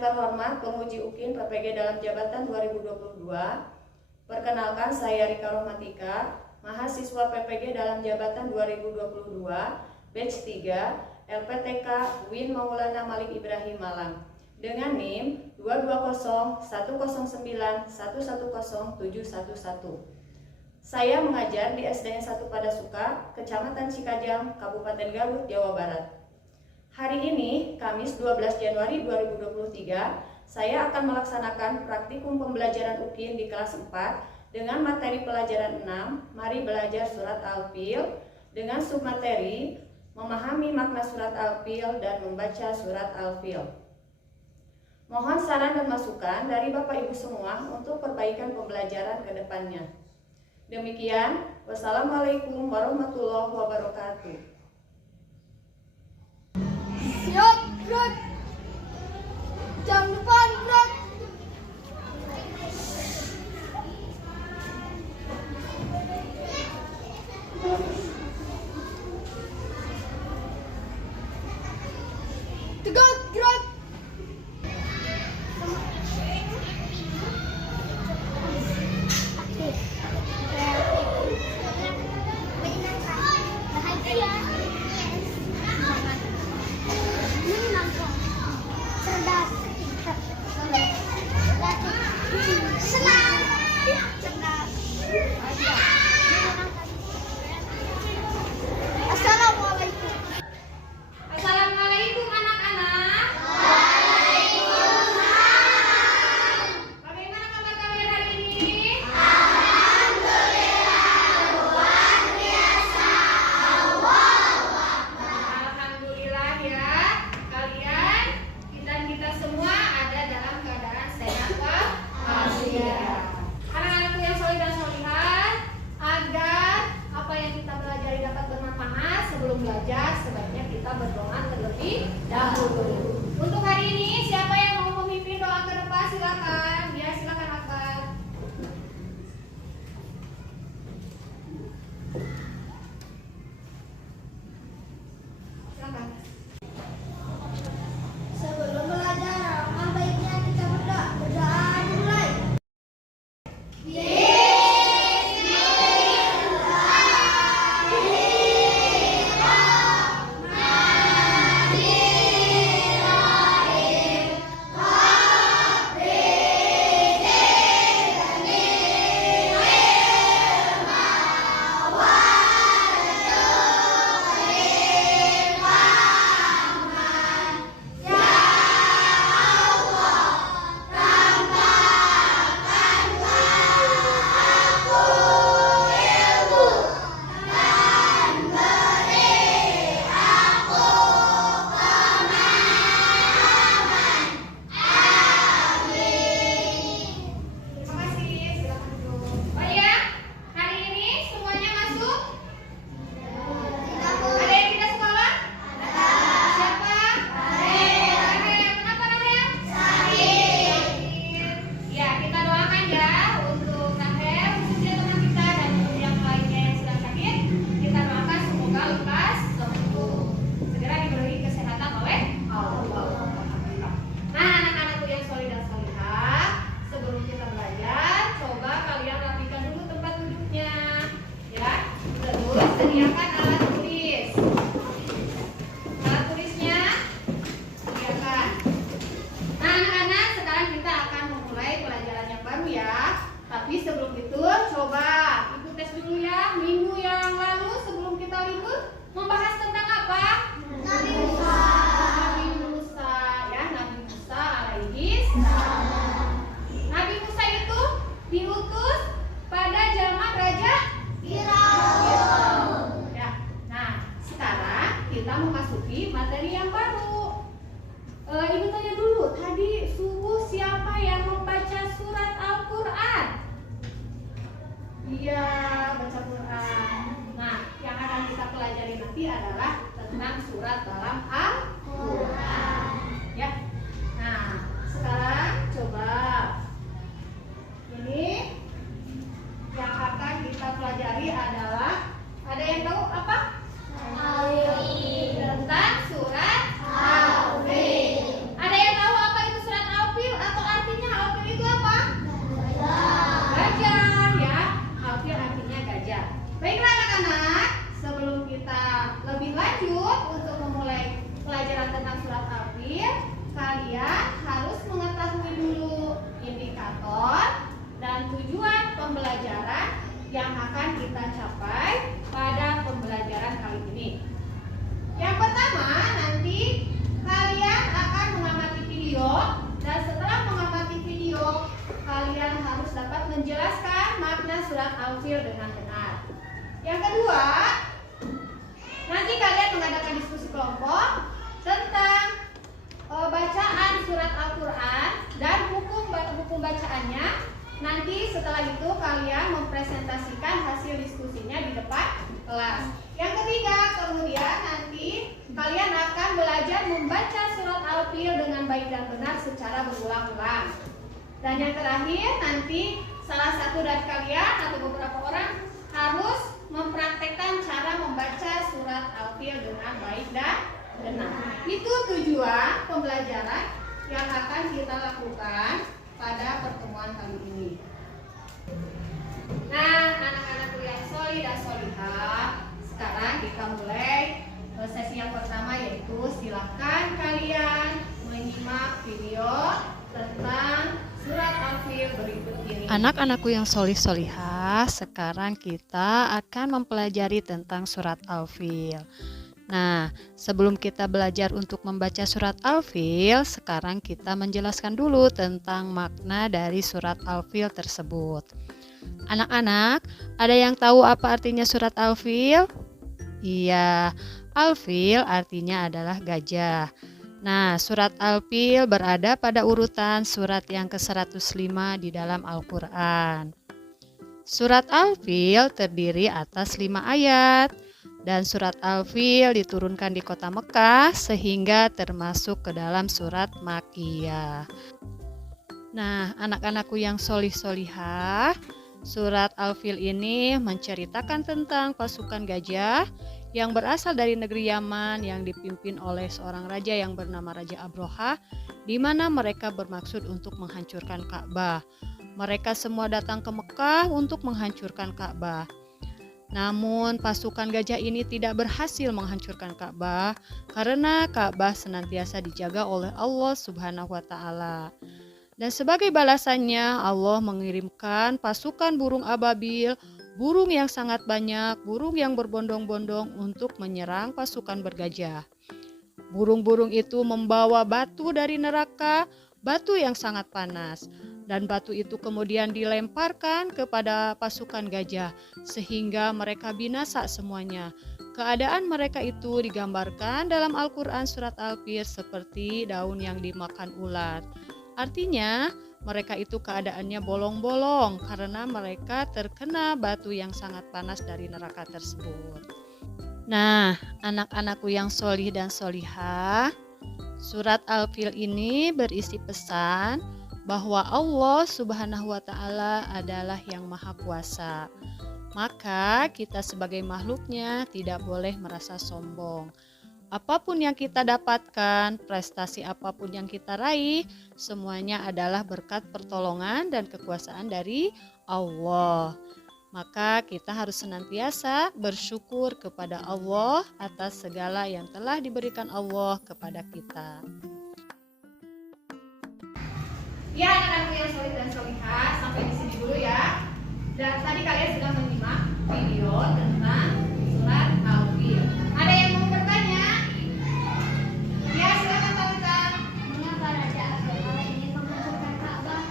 terhormat penguji UKIN PPG dalam jabatan 2022, perkenalkan saya Rika Rohmatika, mahasiswa PPG dalam jabatan 2022, batch 3, LPTK Win Maulana Malik Ibrahim Malang, dengan NIM 2201091010711. Saya mengajar di SDN 1 Padasuka, Kecamatan Cikajang, Kabupaten Garut, Jawa Barat. Hari ini, Kamis 12 Januari 2023, saya akan melaksanakan praktikum pembelajaran UKIN di kelas 4 dengan materi pelajaran 6, Mari Belajar Surat Al-Fil, dengan submateri memahami makna surat Al-Fil dan membaca surat Al-Fil. Mohon saran dan masukan dari Bapak Ibu semua untuk perbaikan pembelajaran ke depannya. Demikian, wassalamualaikum warahmatullahi wabarakatuh. Siap, gerak. Jam depan, gerak. Tegak, gerak. Assalamualaikum anak-anak. Bagaimana kabar kalian hari ini? Alhamdulillah ya. Kalian dan kita semua ada dalam keadaan sehat walafiat. Anak-anakku yang soleh dan solihah, agar apa yang kita pelajari dapat bermanfaat, sebelum belajar sebaiknya kita berdoa terlebih dahulu. Untuk hari ini, siapa yang mau memimpin doa ke depan? Silakan. Ya, silakan Akbar. Silakan. Sebelum belajar, alangkah baiknya kita berdoa. Berdoa dimulai. Terima kasih. Silakan duduk. Oh ya, hari ini semuanya masuk? Ada yang tidak sekolah? Siapa? Rahel. Kenapa Rahel? Sakit. Ya, kita doakan ya untuk Rahel, khususnya teman kita dan untuk yang lainnya yang sedang sakit. Kita doakan semoga lekas sembuh, segera diberi kesehatan oleh Allah. Nah, anak-anakku yang soleh dan solihah, sebelum kita belajar, coba kalian rapikan dulu tempat duduknya, ya. Terus sediakan alat tulis. Alat tulisnya sediakan. Nah, anak-anak, sekarang kita akan memulai pelajaran yang baru ya. Tapi sebelum itu, coba ibu tes dulu ya. Minggu yang lalu sebelum kita libur membahas tentang apa? Nabi Musa. Nabi Musa, ya. Nabi Musa alaihi salam. Nabi Musa itu diutus pada zaman Raja Firaun. Ya. Nah, sekarang kita memasuki materi yang baru. Ibu tanya dulu, tadi subuh siapa yang membaca surat Al-Quran? Iya, baca Quran. Nah, yang akan kita pelajari nanti adalah tentang surat dalam Al-Quran. Ya. Nah, sekarang coba ini yang akan kita pelajari adalah, ada yang tahu apa? Tentang surat Al-Fil. Ada yang tahu apa itu surat Al-Fil? lanjut, untuk memulai pelajaran tentang surat Al-Fil, kalian harus mengetahui dulu indikator dan tujuan pembelajaran yang akan kita capai pada pembelajaran kali ini. Yang pertama, nanti kalian akan mengamati video, dan setelah mengamati video, kalian harus dapat menjelaskan makna surat Al-Fil dengan benar. Yang kedua, nanti kalian mengadakan diskusi kelompok tentang bacaan surat Al-Quran dan hukum bacaannya. Nanti setelah itu kalian mempresentasikan hasil diskusinya di depan kelas. Yang ketiga, kemudian nanti kalian akan belajar membaca surat Al-Fil dengan baik dan benar secara berulang-ulang. Dan yang terakhir, nanti salah satu dari kalian atau beberapa orang harus mempraktekkan cara membaca surat Al-Fil dengan baik dan benar. Itu tujuan pembelajaran yang akan kita lakukan pada pertemuan kali ini. Nah, anak-anakku yang solih dan solihah, sekarang kita mulai sesi yang pertama, yaitu silahkan kalian menyimak video tentang surat Al-Fil berikut ini. Anak-anakku yang solih-solihah, sekarang kita akan mempelajari tentang surat Al-Fil. Nah, sebelum kita belajar untuk membaca surat Al-Fil, sekarang kita menjelaskan dulu tentang makna dari surat Al-Fil tersebut. Anak-anak, ada yang tahu apa artinya surat Al-Fil? Iya, Al-Fil artinya adalah gajah. Nah, surat Al-Fil berada pada urutan surat yang ke-105 di dalam Al-Quran. Surat Al-Fil terdiri atas 5 ayat. Dan surat Al-Fil diturunkan di kota Mekah sehingga termasuk ke dalam surat Makkiyah. Nah, anak-anakku yang solih-solihah, surat Al-Fil ini menceritakan tentang pasukan gajah yang berasal dari negeri Yaman yang dipimpin oleh seorang raja yang bernama Raja Abroha, di mana mereka bermaksud untuk menghancurkan Ka'bah. Mereka semua datang ke Mekah untuk menghancurkan Ka'bah. Namun pasukan gajah ini tidak berhasil menghancurkan Ka'bah karena Ka'bah senantiasa dijaga oleh Allah Subhanahu wa Ta'ala. Dan sebagai balasannya, Allah mengirimkan pasukan burung ababil, burung yang sangat banyak, burung yang berbondong-bondong untuk menyerang pasukan bergajah. Burung-burung itu membawa batu dari neraka, batu yang sangat panas. Dan batu itu kemudian dilemparkan kepada pasukan gajah sehingga mereka binasa semuanya. Keadaan mereka itu digambarkan dalam Al-Quran surat Al-Fil seperti daun yang dimakan ular. Artinya mereka itu keadaannya bolong-bolong karena mereka terkena batu yang sangat panas dari neraka tersebut. Nah, anak-anakku yang solih dan solihah, surat Al-Fil ini berisi pesan bahwa Allah Subhanahu wa Ta'ala adalah yang Maha Kuasa. Maka kita sebagai makhluknya tidak boleh merasa sombong. Apapun yang kita dapatkan, prestasi apapun yang kita raih, semuanya adalah berkat pertolongan dan kekuasaan dari Allah. Maka kita harus senantiasa bersyukur kepada Allah atas segala yang telah diberikan Allah kepada kita. Ya, anak-anakku yang solih dan solihah, sampai di sini dulu ya. Dan tadi kalian sudah menyimak video tentang surat Al-Fil. Ada yang mau bertanya? Ya, silakan Talita. Mengapa Raja Abroha ingin menghancurkan Ka'bah?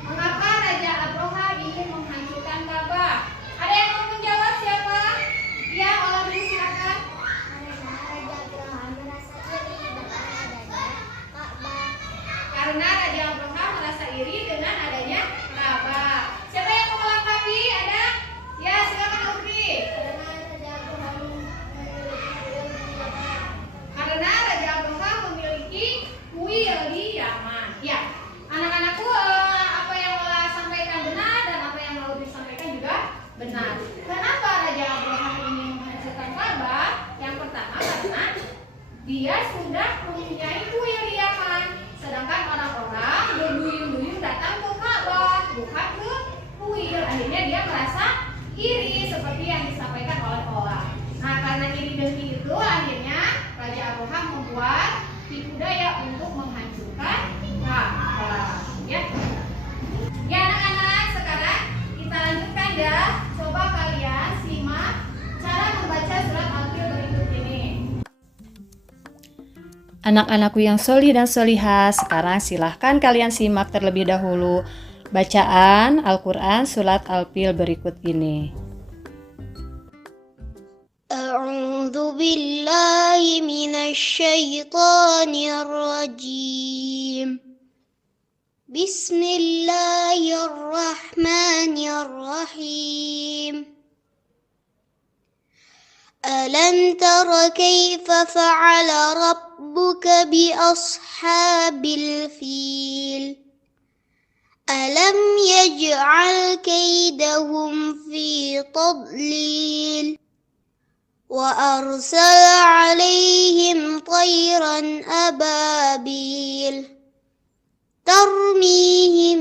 Mengapa Raja Abroha ingin menghancurkan Ka'bah? Ada yang mau menjawab siapa? Ya, Ola dulu silakan. Karena Raja Abroha merasa iri dengan adanya Ka'bah. Karena Raja Abroha merasa iri dengan adanya Ka'bah. Siapa yang mau melengkapi? Ada? Ya, silakan Audrey. Karena Raja Abroha memiliki Karena Raja Abroha memiliki kuil di Yaman. Ya, anak-anakku, apa yang Ola sampaikan benar dan apa yang Audrey sampaikan juga benar. Kenapa Raja Abroha ingin menghancurkan Ka'bah? Yang pertama karena dia sudah mempunyai kuil di Yaman. Sedangkan orang-orang berduyun-duyun datang ke Ka'bah, bukan ke kuil. Akhirnya dia merasa iri seperti yang disampaikan oleh Ola. Nah, karena iri dengki itu akhirnya Anak-anakku yang solih dan solihah, sekarang silahkan kalian simak terlebih dahulu bacaan Al-Quran surat Al-Fil berikut ini. A'udzu billahi minasyaitonir rajim. Bismillahirrahmanirrahim. ألم تر كيف فعل ربك بأصحاب الفيل ألم يجعل كيدهم في تضليل وأرسل عليهم طيرا أبابيل ترميهم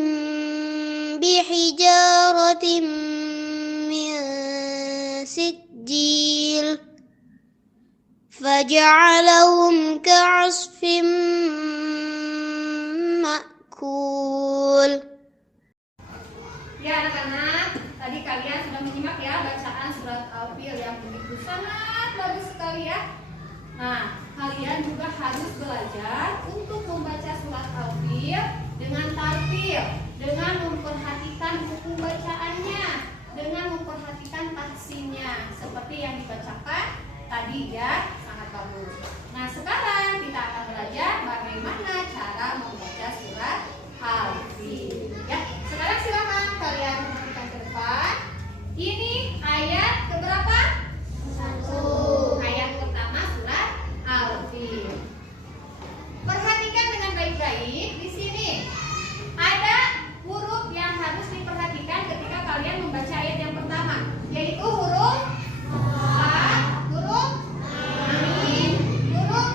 بحجارة من سجيل فجعلهم كعصف مأكول. Ya anak-anak, tadi kalian sudah menyimak ya bacaan surat Al-Fil yang begitu sangat bagus sekali ya. Nah, kalian juga harus belajar untuk membaca surat Al-Fil dengan tartil, dengan memperhatikan buku bacaannya, dengan memperhatikan tahsinnya seperti yang dibacakan tadi ya, sangat bagus. Nah, sekarang kita akan belajar bagaimana cara membaca surat Al-Fil. Ya, sekarang silakan kalian perhatikan ke depan. Ini ayat keberapa? 1. Ayat pertama surat Al-Fil. Perhatikan dengan baik-baik. Di sini ada huruf yang harus diperhatikan ketika kalian membaca ayat yang pertama, yaitu huruf A, huruf Mim, huruf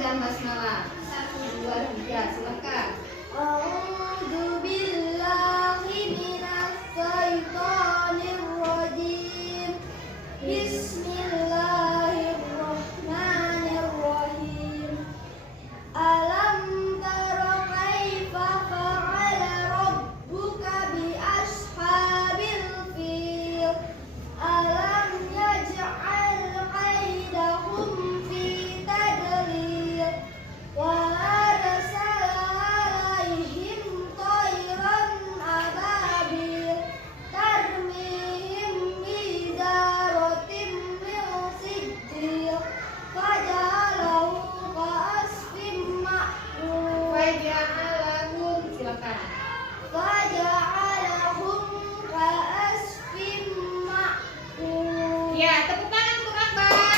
dan basmalah. 1, 2, 3, silakan. A'udzu billahi minasy syaithanir rajim. Bismillahirrahmanirrahim. Alam tara kaifa fa'ala rabbuka bi ashabil fil. Alam yaj'al kaidahum fi tadlil. Wa arsala alaihim tayran ababil tarmihim bidaratin min sijil faja'alahu ka'asfin ma'kul. Faja'alahum, silakan. Faja'alahum ka'asfin ma'kul. Ya, tepuk tangan untuk Akbar.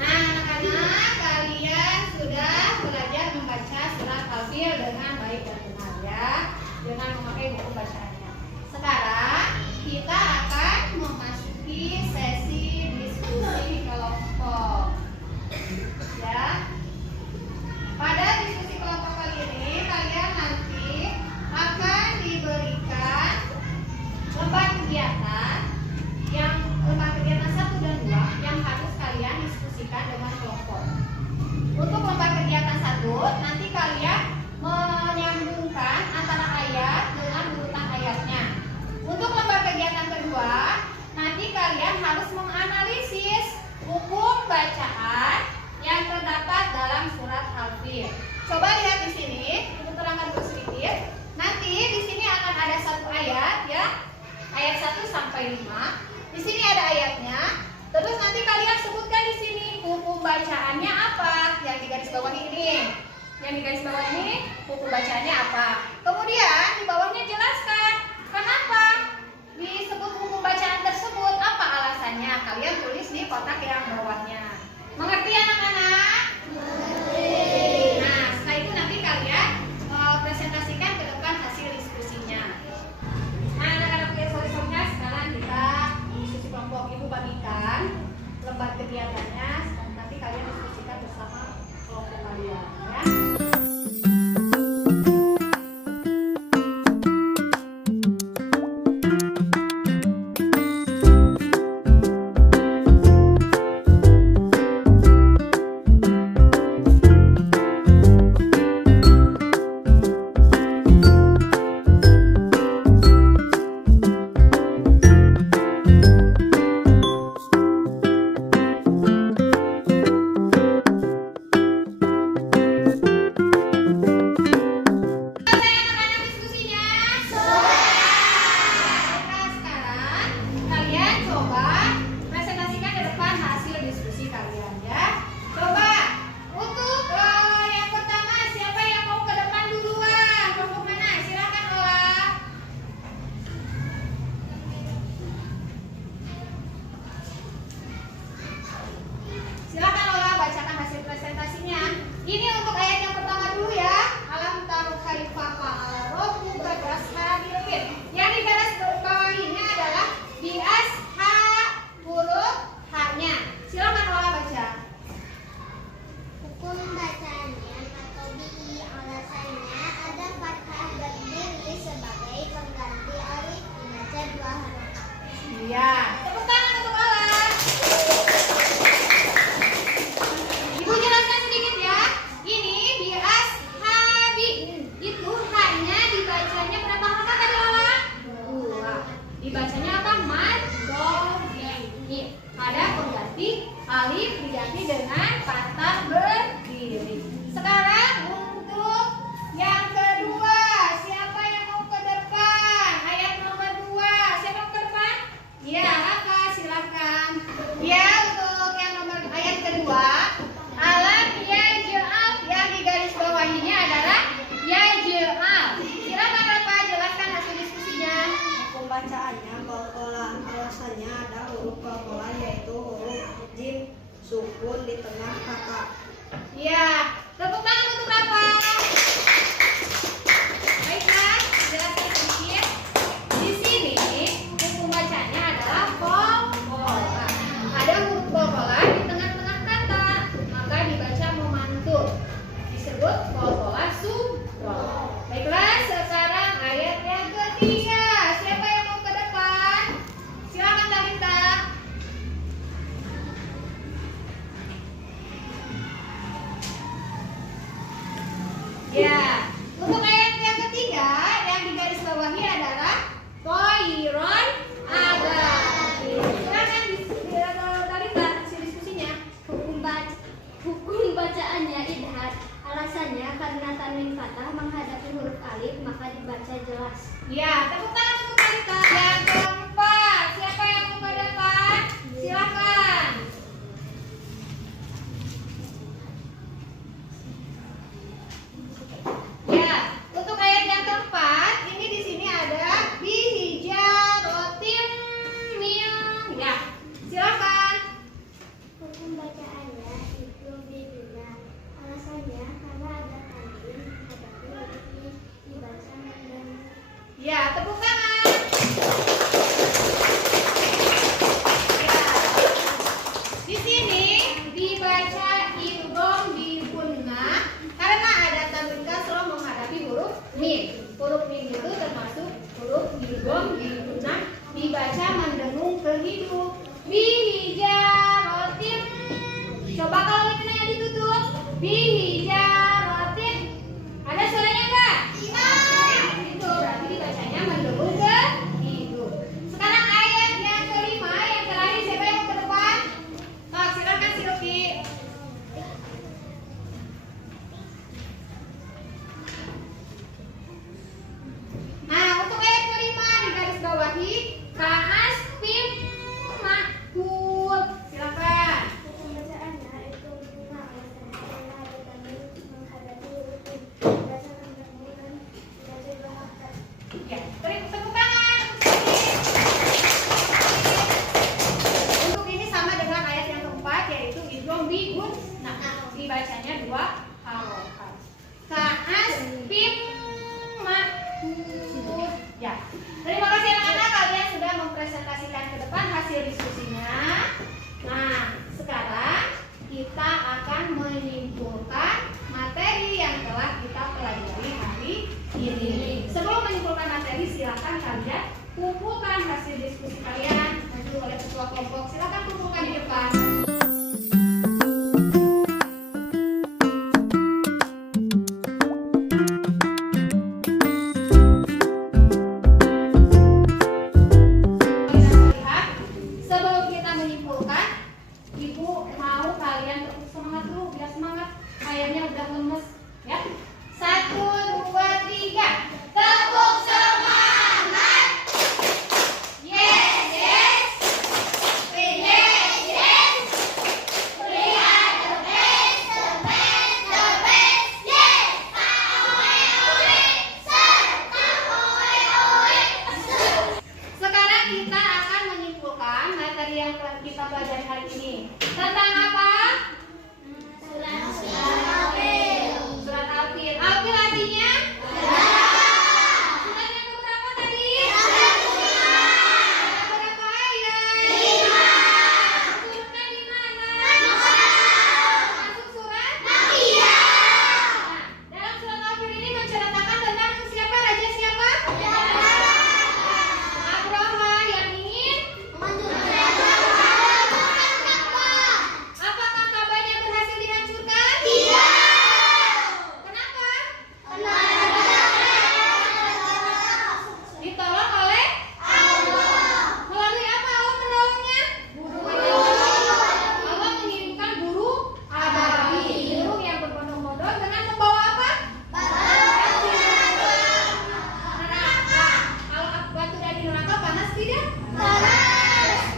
Nah, anak-anak, kalian sudah belajar membaca surat Al-Fil dengan baik dan benar ya, dengan memakai buku bacaannya. Sekarang kita akan memasuki sesi diskusi kelompok. Ya. Pada diskusi kelompok kali ini, kalian nanti akan diberikan lembar kegiatan yang lembar kegiatan 1 dan 2 yang harus kalian diskusikan dengan kelompok. Untuk lembar kegiatan 1, nanti kalian menyambungkan antara ayat dengan urutan ayatnya. Untuk lembar kegiatan kedua, nanti kalian harus menganalisis hukum bacaan yang terdapat dalam surat Al-Fil. Coba lihat di sini, untuk terangkan dulu sedikit. Nanti di sini akan ada satu ayat ya, ayat 1 sampai 5. Di sini ada ayatnya. Terus nanti kalian sebutkan di sini hukum bacaannya apa, yang di garis bawah ini. Yang di garis bawah ini hukum bacaannya apa. Kemudian di bawahnya jelaskan kenapa disebut hukum bacaan tersebut, apa alasannya. Kalian tulis di kotak yang bawahnya. Mengerti anak-anak? Nah, setelah itu nanti kalian presentasikan ke depan hasil diskusinya. Nah, anak-anak sore-sorenya sekarang kita diskusi kelompok. Ibu bagikan lembar kegiatannya, nanti kalian diskusikan bersama kelompok kalian ya. Ya, tepuk tangan untuk Ola. Ibu jelaskan sedikit ya. Ini di ashabi itu hanya dibacanya berapa harakat tadi Ola? 2. Dibacanya apa? Mad dhamir. Ada pengganti alif diganti dengan kata berdiri. Sekarang untuk yang kedua, siapa yang mau ke depan? Ayat nomor 2. Siapa mau ke depan? Ya, Raka, silakan. Ya, untuk yang nomor ayat kedua, alam yaj'al, yang di garis bawah ini adalah yaj'al. Silakan Raka, jelaskan hasil diskusinya. Pembacaannya qalqalah, alasannya ada huruf qalqalah yaitu huruf jim sukun di tengah kata. Ya, tepuk tangan untuk Raka. Baiklah, jelaskan sedikit. Di sini hukum bacanya adalah qalqalah. kita pelajari hari ini? Tentang apa? Surat Al-Fil. Al-Fil artinya? Surat yang keberapa tadi? Berapa ayat? Turunkan di mana? Masuk surat? Nah, dalam surat Al-Fil ini menceritakan tentang siapa raja siapa? Abraha yang ingin apakah Ka'bahnya berhasil dihancurkan? Kenapa? Ditolong oleh melalui apa Allah menolongnya? Allah mengirimkan burung ababil, burung yang berbondong-bondong dengan membawa apa? Neraka. Kalau batu dari neraka panas tidak?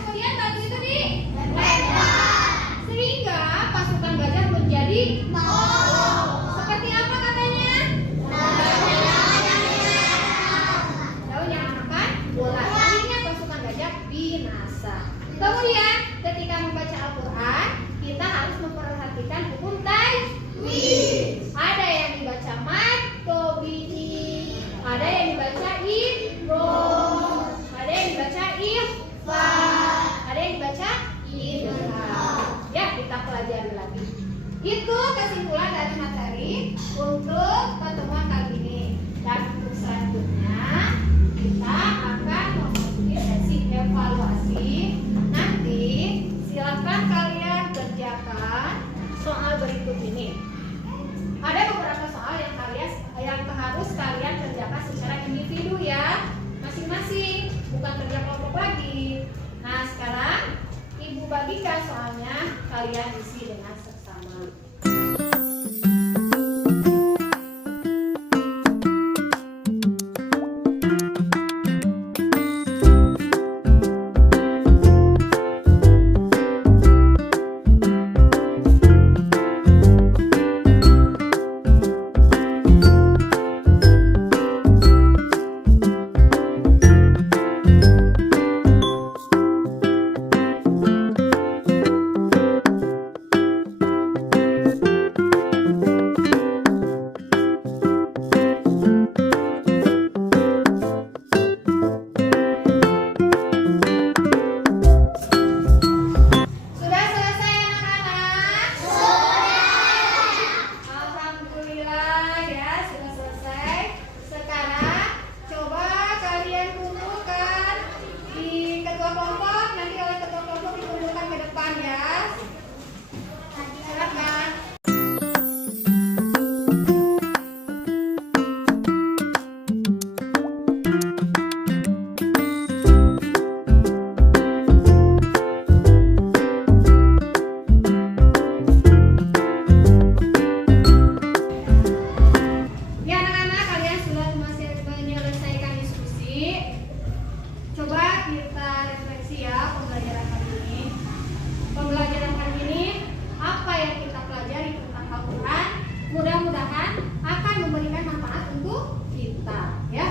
Kemudian batu itu dilempar sehingga pasukan gajah menjadi seperti apa katanya? Daun yang makan bola. Akhirnya pasukan gajah binasa. Kemudian ketika membaca Al-Quran, kita harus memperhatikan hukum tajwid. Ada yang dibaca mad, tobi'i, ada yang dibaca idgham, ada yang dibaca ikhfa, ada yang dibaca idgham. Ya, kita pelajari lagi. Itu kesimpulan dari materi untuk pertemuan kali ini. Dan untuk selanjutnya kita akan memasuki sesi evaluasi. Nanti silakan kalian kerjakan soal berikut ini. Ada beberapa soal yang harus kalian kerjakan secara individu ya, masing-masing, bukan kerja kelompok lagi. Nah, sekarang Ibu bagikan soalnya, kalian isi dengan seksama. Sudah selesai anak-anak? Alhamdulillah ya, sudah selesai. Sekarang coba kalian kumpulkan di ketua kelompok, nanti oleh ketua kelompok dikumpulkan ke depan ya. Silakan. Ya anak-anak, kalian sudah menyelesaikan diskusi. Coba kita refleksi ya pembelajaran kali ini. Pembelajaran kali ini apa yang kita pelajari tentang Al-Quran mudah-mudahan akan memberikan manfaat untuk kita ya.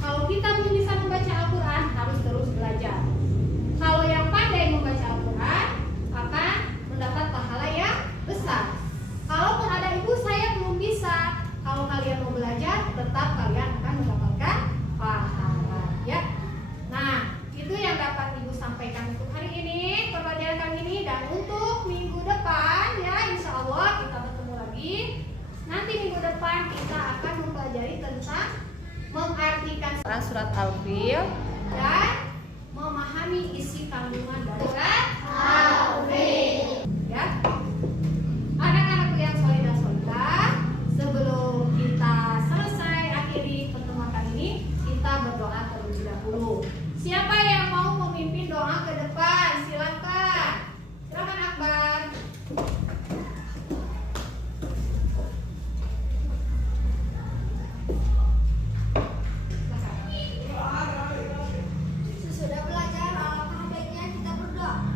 Kalau kita belum bisa membaca Al-Quran harus terus belajar. Kalau yang pandai membaca Al-Quran akan mendapat pahala yang besar. Kalaupun ada ibu saya belum bisa, kalau kalian mau belajar tetap kalian akan mendapatkan pahala ya. Nah, itu yang dapat ibu sampaikan untuk hari ini, pembelajaran kali ini, dan untuk minggu depan ya, insya Allah kita bertemu lagi. Nanti minggu depan kita akan mempelajari tentang mengartikan Surat Al-Fil. dan memahami isi kandungan dari surat Al-Fil. Ya, anak-anakku yang soleh dan soleha, sebelum kita selesai akhiri pertemuan kali ini, kita berdoa terlebih dahulu. Siapa yang mau memimpin doa ke depan? Silakan. Silakan Akbar. Sesudah belajar, alangkah baiknya kita berdoa.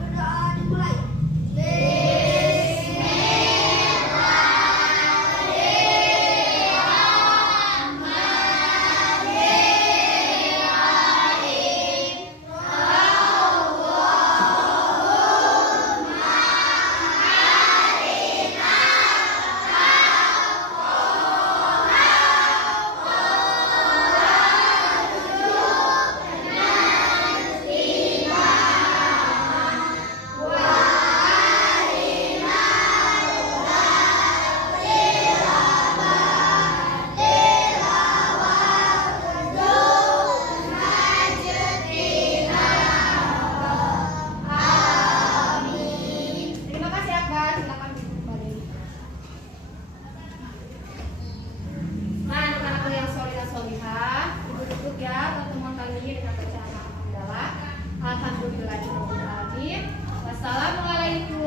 Wassalamualaikum